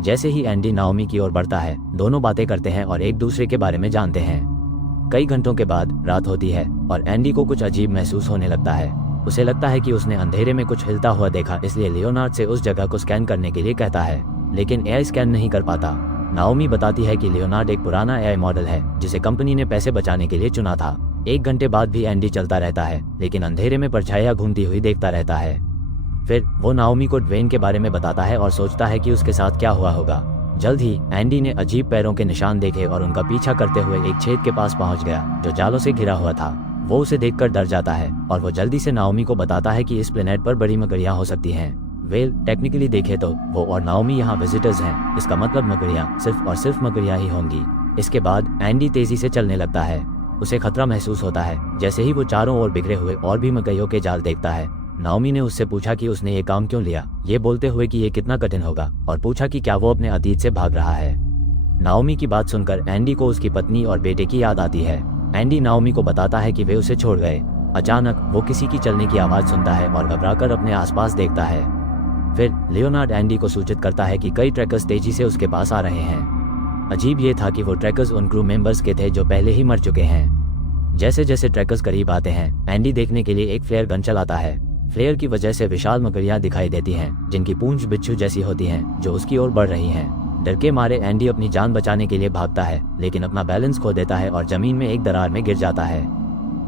जैसे ही Andy Naomi की ओर बढ़ता है, दोनों बातें करते हैं और एक दूसरे के बारे में जानते हैं। कई घंटों के बाद रात होती है और एंडी को कुछ अजीब महसूस होने लगता है। उसे लगता है कि उसने अंधेरे में कुछ हिलता हुआ देखा, इसलिए लियोनार्ड से उस जगह को स्कैन करने के लिए कहता है, लेकिन एआई स्कैन नहीं कर पाता। नाओमी बताती है कि लियोनार्ड एक पुराना एआई मॉडल है जिसे कंपनी ने पैसे बचाने के लिए चुना था। 1 घंटे बाद भी एंडी चलता रहता है, लेकिन अंधेरे में परछाइयां घूमती हुई देखता रहता है। फिर वो नाओमी को ड्वेन के बारे में बताता है और सोचता है कि उसके साथ क्या हुआ होगा। जल्द ही एंडी ने अजीब पैरों के निशान देखे और उनका पीछा करते हुए एक छेद के पास पहुंच गया जो जालों से घिरा हुआ था। वो उसे देखकर डर जाता है और वो जल्दी से नाओमी को बताता है कि इस प्लेनेट पर बड़ी मकड़ियां हो सकती हैं। वेल, टेक्निकली देखे तो वो और नाओमी यहाँ विजिटर्स हैं, इसका मतलब मकड़ियां सिर्फ और सिर्फ मकड़ियां ही होंगी। इसके बाद एंडी तेजी से चलने लगता है। उसे खतरा महसूस होता है। जैसे ही वो चारों ओर बिखरे हुए और भी मकड़ियों के जाल देखता है, नाओमी ने उससे पूछा कि उसने ये काम क्यों लिया, ये बोलते हुए कि ये कितना कठिन होगा, और पूछा कि क्या वो अपने अतीत से भाग रहा है। नाओमी की बात सुनकर एंडी को उसकी पत्नी और बेटे की याद आती है। एंडी नाओमी को बताता है कि वे उसे छोड़ गए। अचानक वो किसी की चलने की आवाज सुनता है और घबराकर अपने आसपास देखता है। फिर लियोनार्ड एंडी को सूचित करता है कि कई ट्रैकर्स तेजी से उसके पास आ रहे हैं। अजीब ये था कि वो ट्रैकर्स उन क्रू मेंबर्स के थे जो पहले ही मर चुके हैं। जैसे जैसे ट्रैकर्स करीब आते हैं, एंडी देखने के लिए एक फ्लेयर गन चलाता है। फ्लेयर की वजह से विशाल मकड़ियां दिखाई देती हैं, जिनकी पूंछ बिच्छू जैसी होती हैं, जो उसकी ओर बढ़ रही हैं। डर के मारे एंडी अपनी जान बचाने के लिए भागता है, लेकिन अपना बैलेंस खो देता है और जमीन में एक दरार में गिर जाता है।